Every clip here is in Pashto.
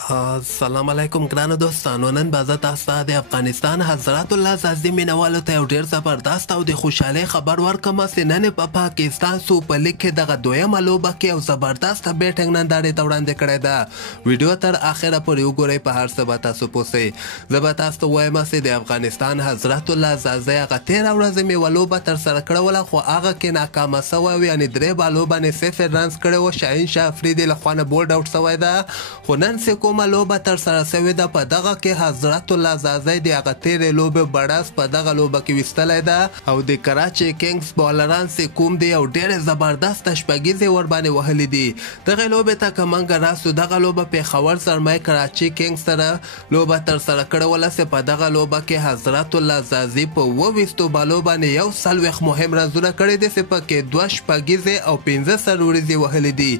سلام علیکم ګرانو دوستانو. نن به زه تاسو ته د افغانستان حضرت الله زازي مینوالو ته یو ډېر زبردست او د خوشحالۍ خبر ورکوم چې نن په پاکستان سوپر لیګ کې دغه دویمه لوبه کې یو زبردست بیټینګ نندارې ته وړاندې کړې ده. ویډیو تر اخره پورې وګورئ، په هر څه به تاسو پوه سئ. زه به تاسو ته وایم چې د افغانستان حضرت الله زازي هغه تېره ورځ مې یوه لوبه ترسره کړې وله، خو هغه کې ناکامه سوی و، یعنې درې بالو باندې 0 رنز کړی و. شاهین شاه افریدي له خوا نه بولډ آوټ سوی ده. خو نن چې کومه لوبه ترسره سوې ده په دغه کې حضرت الله زازي د هغه تېرې لوبې بړاس په دغه لوبه کې ویستلی ده او د کراچي کینګز بالران چې کوم دی یو ډېرې زبردسته شپږیزې ورباندې وهلي دي. دغې لوبې ته که موږ راستو، دغه لوبه پېښور سرمایي کراچي کینګز سره لوبه ترسره کړې وله چې په دغه لوبه کې حضرت الله زازي په 20 بالو باندې 40 مهم رنزونه کړي دي چې پکې 2 شپږیزې او 15 سروريزې وهلي دي.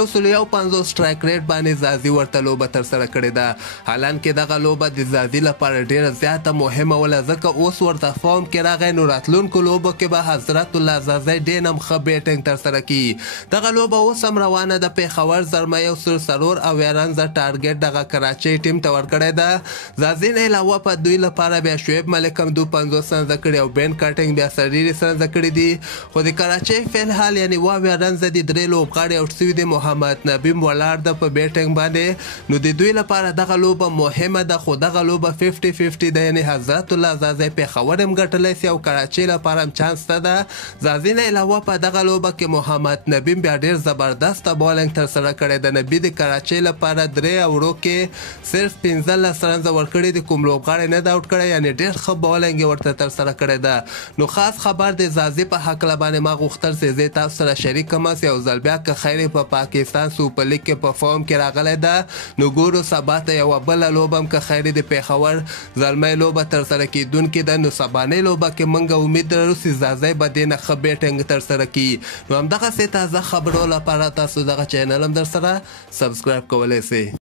150 سټرایک ریټ باندې زازي ورته لوبه ترسره کړې ده. حالانکه دغه لوبه د زازي لپاره ډیره زیاته مهمه وله، ځکه اوس ورته فارم کې راغی، نو راتلونکو لوبو کې به حضرت الله زازي ډېر هم ښه بیټینګ ترسره کړي. دغه لوبه اوس هم روانه ده. پېښور زرمه 104 رنزه ټارګېټ دغه کراچۍ ټیم ته ورکړی ده. زازي نه علاوه په دوی لپاره بیا شعیب ملک هم 52 رنزه کړي او بین کټینګ بیا سريري رنزه کړي دي. خو د کراچۍ فلحال یعنې 20 رنزه دي. درې لوبغاړي آوټ سوي دي. محمد نبیم ولاړ ده په بیټینګ باندې. نو د دوی لپاره دغه لوبه مهمه ده، خو دغه لوبه 50-50 ده، یعنې حضرت الله زازي پېښور هم ګټلی سي او کراچۍ لپاره هم چانس ته ده. زازي نه علاوه په دغه لوبه کې محمد نبیم بیا ډېر زبردسته بالینګ ترسره کړی ده. نبي د کراچۍ لپاره 3 اوورو کې صرف 15 رنزه ورکړي دي، کوم لوبغاړی نه ده آوټ کړی، یعنې ډېر ښه بالینګ یې ورته ترسره کړی ده. نو خاص خبر د زازي په هکله باندې ما غوښتل چې زه تاسو سره شریک کړم چې یو ځل بیا که خیر په پاکستان سوپر لیګ کې په فارم کې راغلی ده، نو ګورو سبا ته یوه بله لوبه هم که خیر د پېښور زلمی لوبه ترسره کېدونکې ده. نو سبانۍ لوبه کې موږ امید لرو چې زازي به دې نه ښه بیټینګ ترسره کړي. نو همدغسې تازه خبرو لپاره تاسو دغه چینل هم در سره سبسکرایب کولی سئ.